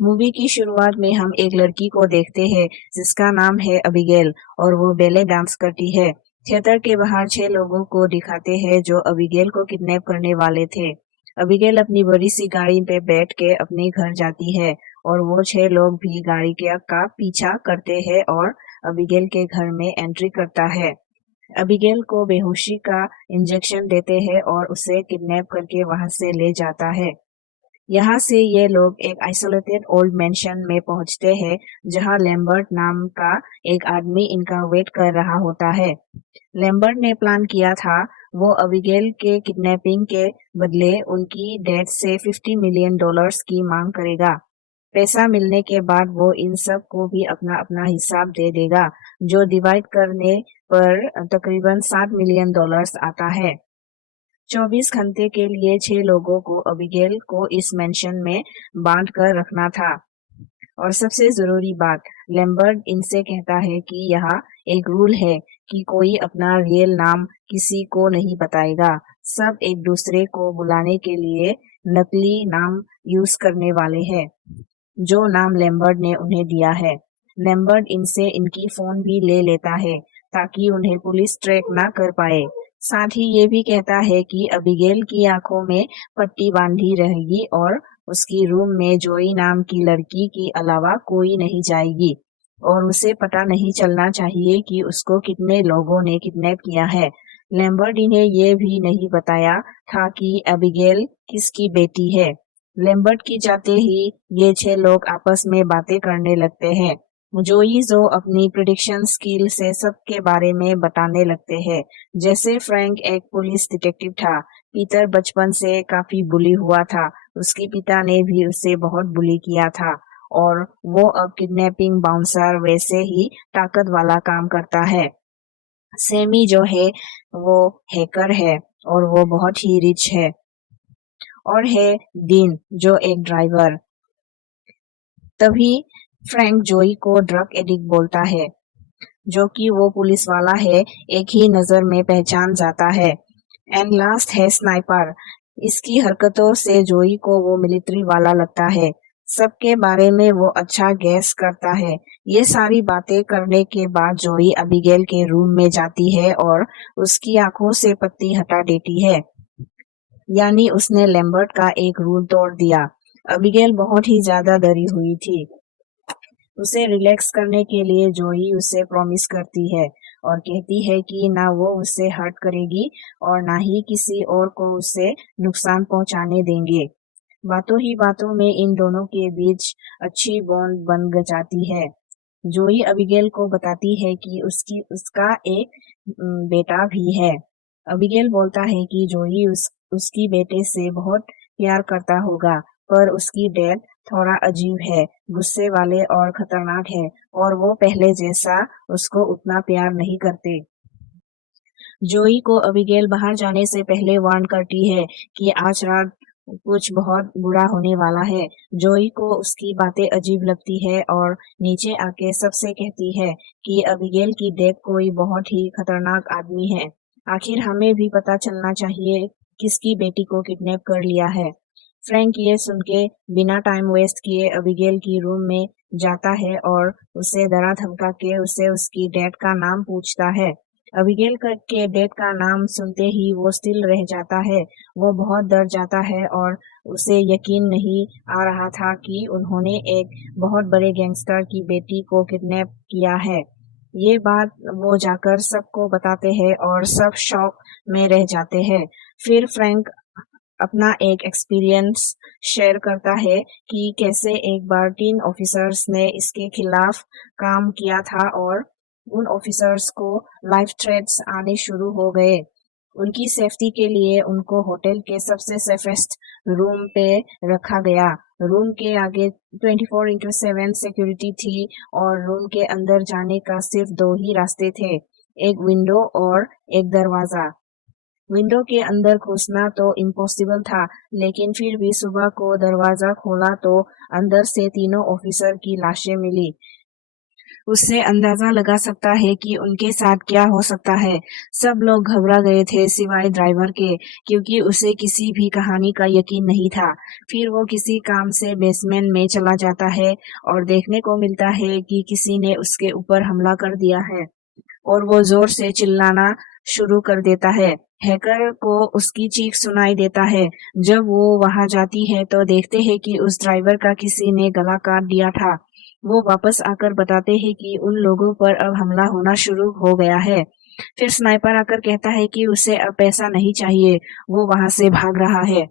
Movie की शुरुआत में हम एक लड़की को देखते हैं जिसका नाम है अबिगेल और वो बैले डांस करती है। थिएटर के बाहर 6 लोगों को दिखाते हैं जो अबिगेल को किडनैप करने वाले थे। अबिगेल अपनी बड़ी सी गाड़ी पे बैठ के अपने घर जाती है और वो 6 लोग भी गाड़ी का पीछा करते हैं और अबिगेल के घर में एंट्री करता है। अबिगेल को बेहोशी का इंजेक्शन देते हैं और उसे किडनैप करके वहां से ले जाता है। यहाँ से ये लोग एक आइसोलेटेड ओल्ड मैंशन में पहुंचते हैं जहाँ लैम्बर्ट नाम का एक आदमी इनका वेट कर रहा होता है। लैम्बर्ट ने प्लान किया था वो अबिगेल के किडनैपिंग के बदले उनकी डेथ से $50 मिलियन की मांग करेगा। पैसा मिलने के बाद वो इन सब को भी अपना अपना हिसाब दे देगा जो डिवाइड करने पर तकरीबन $60 मिलियन आता है। 24 घंटे के लिए 6 लोगों को अबिगेल को इस मेंशन में बांध कर रखना था। और सबसे जरूरी बात, लैम्बर्ट इनसे कहता है कि यहाँ एक रूल है कि कोई अपना रियल नाम किसी को नहीं बताएगा। सब एक दूसरे को बुलाने के लिए नकली नाम यूज करने वाले हैं जो नाम लैम्बर्ट ने उन्हें दिया है। लैम्बर्ट इनसे इनकी फोन भी ले लेता है ताकि उन्हें पुलिस ट्रैक ना कर पाए। साथ ही ये भी कहता है कि अबिगेल की आंखों में पट्टी बांधी रहेगी और उसकी रूम में जोई नाम की लड़की के अलावा कोई नहीं जाएगी और उसे पता नहीं चलना चाहिए कि उसको कितने लोगों ने किडनैप किया है। लैम्बर्ट इन्हें ये भी नहीं बताया था कि अबिगेल किसकी बेटी है। लैम्बर्ट की जाते ही ये 6 लोग आपस में बातें करने लगते हैं। जोई जो अपनी प्रिडिक्शन स्किल से सबके बारे में बताने लगते हैं। जैसे फ्रैंक एक पुलिस डिटेक्टिव था, पीटर बचपन से काफी बुली हुआ था, उसके पिता ने भी उसे बहुत बुली किया था और वो अब किडनैपिंग बाउंसर वैसे ही ताकत वाला काम करता है। सैमी जो है वो हैकर है और वो बहुत ही रिच है। और है डीन जो एक ड्राइवर। तभी फ्रैंक जोई को ड्रग एडिक्ट बोलता है जो कि वो पुलिस वाला है, एक ही नजर में पहचान जाता है। एंड लास्ट है स्नाइपर। इसकी हरकतों से जोई को वो मिलिट्री वाला लगता है। सबके बारे में वो अच्छा गैस करता है। ये सारी बातें करने के बाद जोई अबिगेल के रूम में जाती है और उसकी आंखों से पट्टी हटा देती है। यानी उसने लैम्बर्ट का एक रूल तोड़ दिया। अबिगेल बहुत ही ज्यादा डरी हुई थी। उसे रिलैक्स करने के लिए जोई उसे प्रॉमिस करती है और कहती है कि ना वो उसे हर्ट करेगी और ना ही किसी और को उसे नुकसान पहुंचाने देंगे। बातों ही बातों में इन दोनों के बीच अच्छी बॉन्ड बन जाती है। जोई अबिगेल को बताती है कि उसका एक बेटा भी है। अबिगेल बोलता है कि जोई उसकी बेटे से बहुत प्यार करता होगा, पर उसकी डैड थोड़ा अजीब है, गुस्से वाले और खतरनाक है और वो पहले जैसा उसको उतना प्यार नहीं करते। जोई को अबिगेल बाहर जाने से पहले वार्न करती है कि आज रात कुछ बहुत बुरा होने वाला है। जोई को उसकी बातें अजीब लगती है और नीचे आके सबसे कहती है कि अबिगेल की डेथ कोई बहुत ही खतरनाक आदमी है। आखिर हमें भी पता चलना चाहिए किसकी बेटी को किडनैप कर लिया है। फ्रैंक ये सुन के बिना टाइम वेस्ट किए अबिगेल की रूम में जाता है और उसे डरा धमका के उसे उसकी डैड का नाम पूछता है। अबिगेल के डैड का नाम सुनते ही वो स्टिल रह जाता है। वो बहुत डर जाता है और उसे यकीन नहीं आ रहा था कि उन्होंने एक बहुत बड़े गैंगस्टर की बेटी को किडनैप किया है। ये बात वो जाकर सबको बताते हैं और सब शॉक में रह जाते हैं। फिर फ्रैंक अपना एक एक्सपीरियंस शेयर करता है कि कैसे एक बार 3 ऑफिसर्स ने इसके खिलाफ काम किया था और उन ऑफिसर्स को लाइफ थ्रेट्स आने शुरू हो गए। उनकी सेफ्टी के लिए उनको होटल के सबसे सेफेस्ट रूम पे रखा गया। रूम के आगे 24/7 सिक्योरिटी थी और रूम के अंदर जाने का सिर्फ 2 ही रास्ते थे, एक विंडो और एक दरवाजा। विंडो के अंदर घुसना तो इम्पॉसिबल था, लेकिन फिर भी सुबह को दरवाजा खोला तो अंदर से तीनों ऑफिसर की लाशें मिली। उससे अंदाजा लगा सकता है कि उनके साथ क्या हो सकता है। सब लोग घबरा गए थे सिवाय ड्राइवर के, क्योंकि उसे किसी भी कहानी का यकीन नहीं था। फिर वो किसी काम से बेसमेंट में चला जाता है और देखने को मिलता है कि किसी ने उसके ऊपर हमला कर दिया है और वो जोर से चिल्लाना शुरू कर देता है। हैकर को उसकी चीख सुनाई देता है। जब वो वहां जाती है तो देखते हैं कि उस ड्राइवर का किसी ने गला काट दिया था। वो वापस आकर बताते हैं कि उन लोगों पर अब हमला होना शुरू हो गया है। फिर स्नाइपर आकर कहता है कि उसे अब पैसा नहीं चाहिए, वो वहां से भाग रहा है।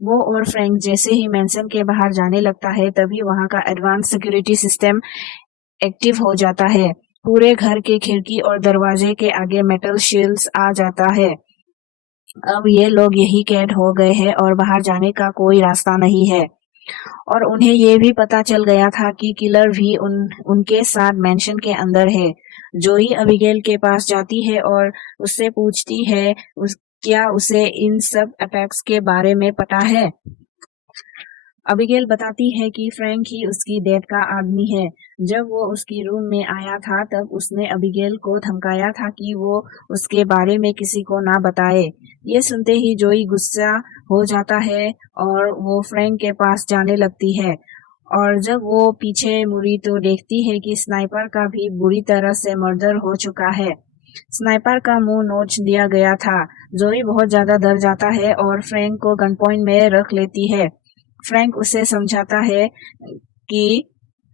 वो और फ्रैंक जैसे ही मैंसन के बाहर जाने लगता है तभी वहां का एडवांस सिक्योरिटी सिस्टम एक्टिव हो जाता है। पूरे घर के खिड़की और दरवाजे के आगे मेटल शील्ड्स आ जाता है। अब ये लोग यही कैद हो गए हैं और बाहर जाने का कोई रास्ता नहीं है। और उन्हें ये भी पता चल गया था कि किलर भी उनके साथ मैंशन के अंदर है। जोई अबिगेल के पास जाती है और उससे पूछती है क्या उसे इन सब अटैक्स के बारे में पता है। अबिगेल बताती है कि फ्रैंक ही उसकी डैड का आदमी है। जब वो उसकी रूम में आया था तब उसने अबिगेल को धमकाया था कि वो उसके बारे में किसी को ना बताए। ये सुनते ही जोई गुस्सा हो जाता है और वो फ्रैंक के पास जाने लगती है। और जब वो पीछे मुड़ी तो देखती है कि स्नाइपर का भी बुरी तरह से मर्डर हो चुका है। स्नाइपर का मुंह नोच दिया गया था। जोई बहुत ज्यादा डर जाता है और फ्रैंक को गन पॉइंट में रख लेती है। फ्रैंक उसे समझाता है कि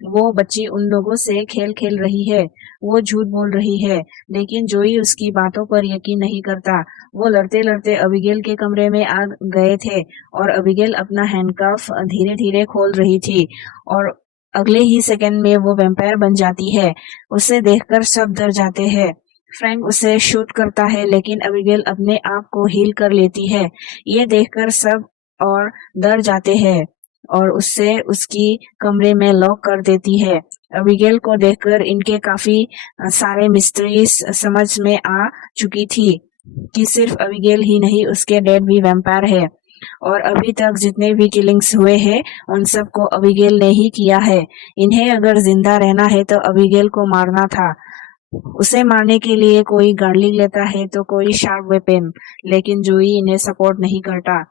वो बच्ची उन लोगों से खेल खेल रही है, वो झूठ बोल रही है, लेकिन जोई उसकी बातों पर यकीन नहीं करता। वो लड़ते लड़ते अबिगेल के कमरे में आ गए थे और अबिगेल अपना हैंडकफ धीरे धीरे खोल रही थी और अगले ही सेकंड में वो वैम्पायर बन जाती है। उसे देखकर सब डर जाते हैं। फ्रैंक उसे शूट करता है लेकिन अबिगेल अपने आप को हील कर लेती है। ये देखकर सब और डर जाते हैं और उससे उसकी कमरे में लॉक कर देती है। अबिगेल को देखकर इनके काफी सारे मिस्ट्रीज समझ में आ चुकी थी कि सिर्फ अबिगेल ही नहीं उसके डैड भी वैम्पायर है और अभी तक जितने भी किलिंग्स हुए हैं उन सबको अबिगेल ने ही किया है। इन्हें अगर जिंदा रहना है तो अबिगेल को मारना था। उसे मारने के लिए कोई गार्लिक लेता है तो कोई शार्प वेपन, लेकिन जोई इन्हें सपोर्ट नहीं करता।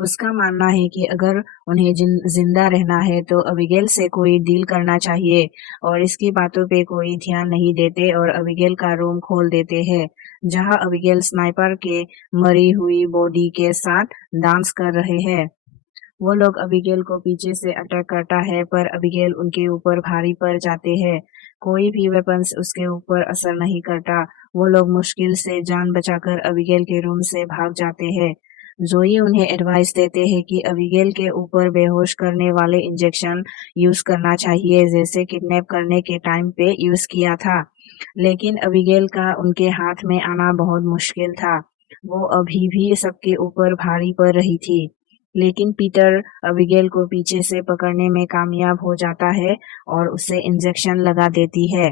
उसका मानना है कि अगर उन्हें जिंदा रहना है तो अबिगेल से कोई डील करना चाहिए और इसकी बातों पे कोई ध्यान नहीं देते और अबिगेल का रूम खोल देते हैं जहां अबिगेल स्नाइपर के मरी हुई बॉडी के साथ डांस कर रहे हैं। वो लोग अबिगेल को पीछे से अटैक करता है पर अबिगेल उनके ऊपर भारी पड़ जाते हैं। कोई भी वेपन्स उसके ऊपर असर नहीं करता। वो लोग मुश्किल से जान बचाकर अबिगेल के रूम से भाग जाते हैं। जोई उन्हें एडवाइस देते हैं कि अबिगेल के ऊपर बेहोश करने वाले इंजेक्शन यूज करना चाहिए जैसे किडनैप करने के टाइम पे यूज किया था, लेकिन अबिगेल का उनके हाथ में आना बहुत मुश्किल था। वो अभी भी सबके ऊपर भारी पड़ रही थी, लेकिन पीटर अबिगेल को पीछे से पकड़ने में कामयाब हो जाता है और उसे इंजेक्शन लगा देती है।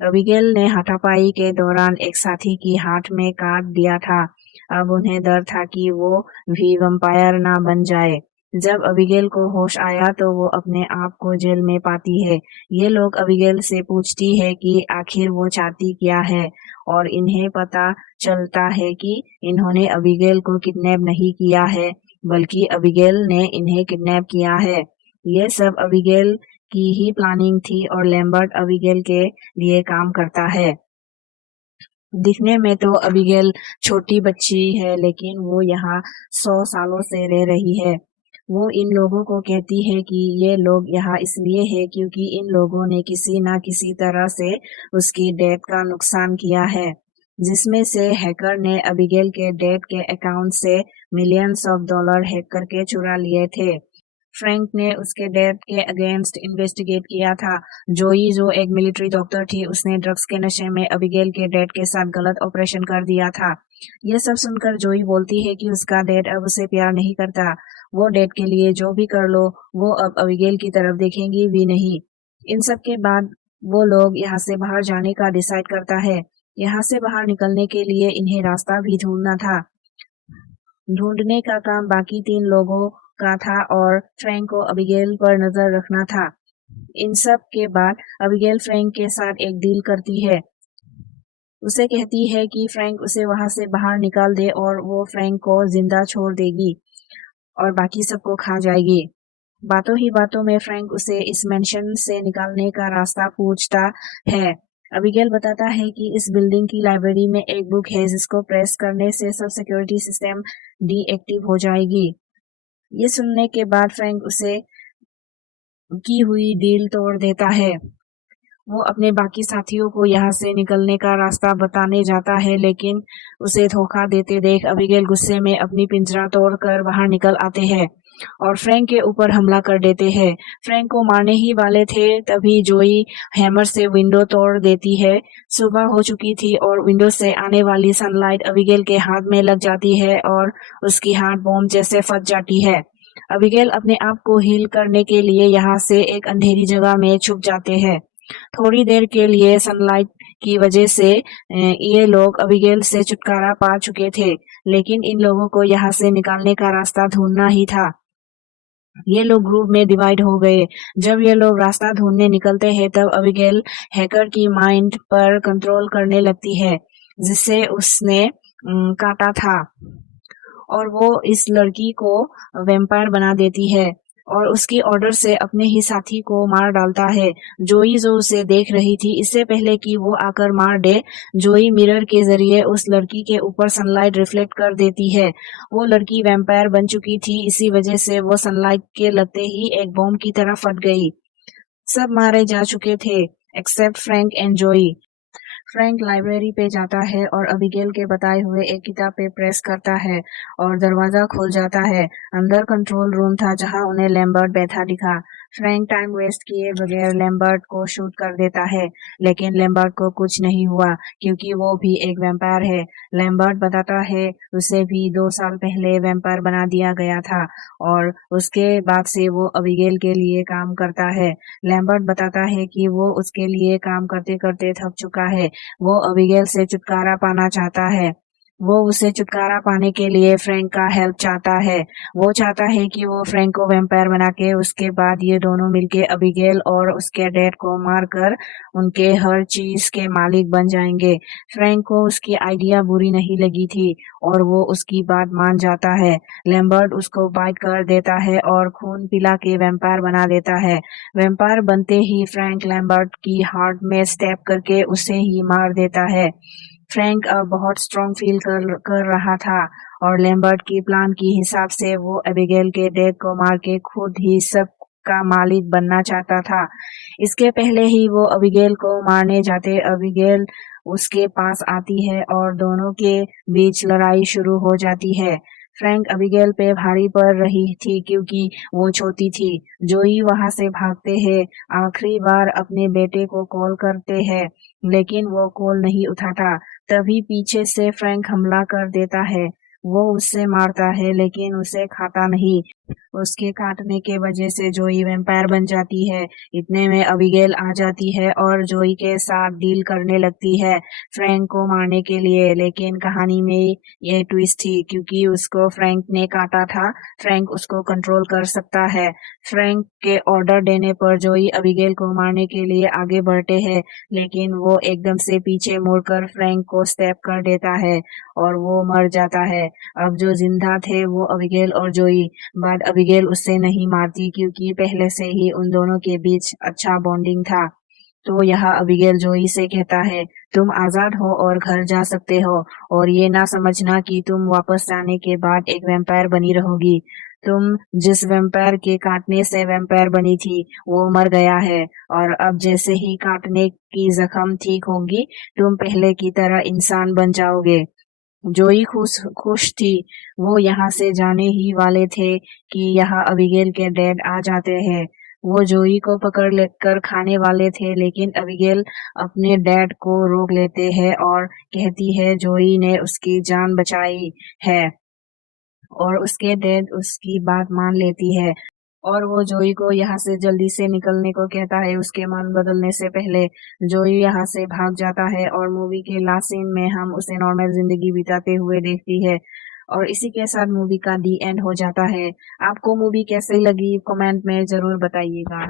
अबिगेल ने हाथापाई के दौरान एक साथी की हाथ में काट दिया था। अब उन्हें डर था कि वो भी वंपायर ना बन जाए। जब अबिगेल को होश आया तो वो अपने आप को जेल में पाती है। ये लोग अबिगेल से पूछती है कि आखिर वो चाहती क्या है और इन्हें पता चलता है कि इन्होंने अबिगेल को किडनैप नहीं किया है बल्कि अबिगेल ने इन्हें किडनैप किया है। ये सब अबिगेल की ही प्लानिंग थी और लैम्बर्ट अबिगेल के लिए काम करता है। दिखने में तो अबिगेल छोटी बच्ची है लेकिन वो यहाँ 100 सालों से रह रही है। वो इन लोगों को कहती है कि ये लोग यहाँ इसलिए है क्योंकि इन लोगों ने किसी न किसी तरह से उसकी डैड का नुकसान किया है, जिसमें से हैकर ने अबिगेल के डैड के अकाउंट से मिलियंस ऑफ डॉलर हैक करके चुरा लिए थे। फ्रैंक ने उसके डैड के अगेंस्ट इन्वेस्टिगेट किया था। जोई जो एक मिलिट्री डॉक्टर थी उसने ड्रग्स के नशे में अबिगेल के डैड के साथ गलत ऑपरेशन कर दिया था। यह सब सुनकर जोई बोलती है कि उसका डैड अब उसे प्यार नहीं करता। वो डैड के लिए जो भी कर लो वो अब अबिगेल की तरफ देखेंगी भी नहीं। इन सब के बाद वो लोग यहाँ से बाहर जाने का डिसाइड करता है। यहाँ से बाहर निकलने के लिए इन्हें रास्ता भी ढूंढना था। ढूंढने का काम बाकी 3 लोगों का था और फ्रैंक को अबिगेल पर नजर रखना था। इन सब के बाद अबिगेल फ्रैंक के साथ एक डील करती है। उसे कहती है कि फ्रैंक उसे वहां से बाहर निकाल दे और वो फ्रैंक को जिंदा छोड़ देगी और बाकी सबको खा जाएगी। बातों ही बातों में फ्रैंक उसे इस मेंशन से निकालने का रास्ता पूछता है। अबिगेल बताता है कि इस बिल्डिंग की लाइब्रेरी में एक बुक है जिसको प्रेस करने से सब सिक्योरिटी सिस्टम डीएक्टिव हो जाएगी। ये सुनने के बाद फ्रैंक उसे की हुई डील तोड़ देता है। वो अपने बाकी साथियों को यहाँ से निकलने का रास्ता बताने जाता है, लेकिन उसे धोखा देते देख अबिगेल गुस्से में अपनी पिंजरा तोड़कर बाहर निकल आते हैं और फ्रैंक के ऊपर हमला कर देते हैं। फ्रैंक को मारने ही वाले थे तभी जोई हैमर से विंडो तोड़ देती है। सुबह हो चुकी थी और विंडो से आने वाली सनलाइट अबिगेल के हाथ में लग जाती है और उसकी हाथ बॉम्ब जैसे फट जाती है। अबिगेल अपने आप को हील करने के लिए यहाँ से एक अंधेरी जगह में छुप जाते हैं। थोड़ी देर के लिए सनलाइट की वजह से ये लोग अबिगेल से छुटकारा पा चुके थे, लेकिन इन लोगों को यहाँ से निकालने का रास्ता ढूंढना ही था। ये लोग ग्रुप में डिवाइड हो गए। जब ये लोग रास्ता ढूंढने निकलते हैं तब अबिगेल हैकर की माइंड पर कंट्रोल करने लगती है जिसे उसने काटा था और वो इस लड़की को वैम्पायर बना देती है और उसकी ऑर्डर से अपने ही साथी को मार डालता है। जोई जो उसे देख रही थी, इससे पहले कि वो आकर मार दे, जोई मिरर के जरिए उस लड़की के ऊपर सनलाइट रिफ्लेक्ट कर देती है। वो लड़की वैम्पायर बन चुकी थी, इसी वजह से वो सनलाइट के लगते ही एक बॉम्ब की तरह फट गई। सब मारे जा चुके थे एक्सेप्ट फ्रैंक एंड जोई। फ्रैंक लाइब्रेरी पे जाता है और अबिगेल के बताए हुए एक किताब पे प्रेस करता है और दरवाजा खुल जाता है। अंदर कंट्रोल रूम था जहां उन्हें लैम्बर्ट बैठा दिखा। फ्रैंक टाइम वेस्ट किए बगैर लैम्बर्ट को शूट कर देता है, लेकिन लैम्बर्ट को कुछ नहीं हुआ क्योंकि वो भी एक वैम्पायर है। लैम्बर्ट बताता है उसे भी 2 साल पहले वैम्पायर बना दिया गया था और उसके बाद से वो अबिगेल के लिए काम करता है। लैम्बर्ट बताता है कि वो उसके लिए काम करते करते थक चुका है। वो अबिगेल से छुटकारा पाना चाहता है। वो उसे छुटकारा पाने के लिए फ्रैंक का हेल्प चाहता है। वो चाहता है कि वो फ्रैंक को वैम्पायर बना के उसके बाद ये दोनों मिलके अबिगेल और उसके डैड को मारकर उनके हर चीज के मालिक बन जाएंगे। फ्रैंक को उसकी आइडिया बुरी नहीं लगी थी और वो उसकी बात मान जाता है। लैम्बर्ट उसको बाइट कर देता है और खून पिला के वैम्पायर बना देता है। वैम्पायर बनते ही फ्रैंक लैम्बर्ट की हार्ट में स्टैब करके उसे ही मार देता है। फ्रैंक अब बहुत स्ट्रॉन्ग फील कर रहा था और लैम्बर्ट की प्लान के हिसाब से वो एबिगेल के डैड को मार के खुद ही सब का मालिक बनना चाहता था। इसके पहले ही वो अबिगेल को मारने जाते अबिगेल उसके पास आती है और दोनों के बीच लड़ाई शुरू हो जाती है। फ्रैंक अबिगेल पे भारी पड़ रही थी क्योंकि वो छोटी थी। जोई वहां से भागते हैं, आखिरी बार अपने बेटे को कॉल करते हैं, लेकिन वो कॉल नहीं उठाता। तभी पीछे से फ्रैंक हमला कर देता है। वो उससे मारता है लेकिन उसे खाता नहीं। उसके काटने के वजह से जोई वैम्पायर बन जाती है। इतने में अबिगेल आ जाती है और जोई के साथ डील करने लगती है फ्रैंक को मारने के लिए, लेकिन कहानी में ये ट्विस्ट थी क्योंकि उसको फ्रैंक ने काटा था। फ्रैंक उसको कंट्रोल कर सकता है। फ्रैंक के ऑर्डर देने पर जोई अबिगेल को मारने के लिए आगे बढ़ते हैं, लेकिन वो एकदम से पीछे मुड़कर फ्रैंक को स्टैब कर देता है और वो मर जाता है। अब जो जिंदा थे वो अबिगेल और जोई, बट अबिगेल उससे नहीं मारती क्योंकि पहले से ही उन दोनों के बीच अच्छा बॉन्डिंग था। तो यह अबिगेल जोई से कहता है, तुम आजाद हो और घर जा सकते हो और ये ना समझना कि तुम वापस जाने के बाद एक वैम्पायर बनी रहोगी। तुम जिस वैम्पायर के काटने से वैम्पायर बनी थी वो मर गया है और अब जैसे ही काटने की जख्म ठीक होंगी तुम पहले की तरह इंसान बन जाओगे। जोई खुश खुश थी। वो यहाँ से जाने ही वाले थे कि यहाँ अबिगेल के डैड आ जाते हैं। वो जोई को पकड़ लेकर खाने वाले थे, लेकिन अबिगेल अपने डैड को रोक लेते हैं और कहती है जोई ने उसकी जान बचाई है और उसके डैड उसकी बात मान लेती है और वो जोई को यहाँ से जल्दी से निकलने को कहता है उसके मन बदलने से पहले। जोई यहाँ से भाग जाता है और मूवी के लास्ट सीन में हम उसे नॉर्मल जिंदगी बिताते हुए देखती है और इसी के साथ मूवी का दी एंड हो जाता है। आपको मूवी कैसे लगी कमेंट में जरूर बताइएगा।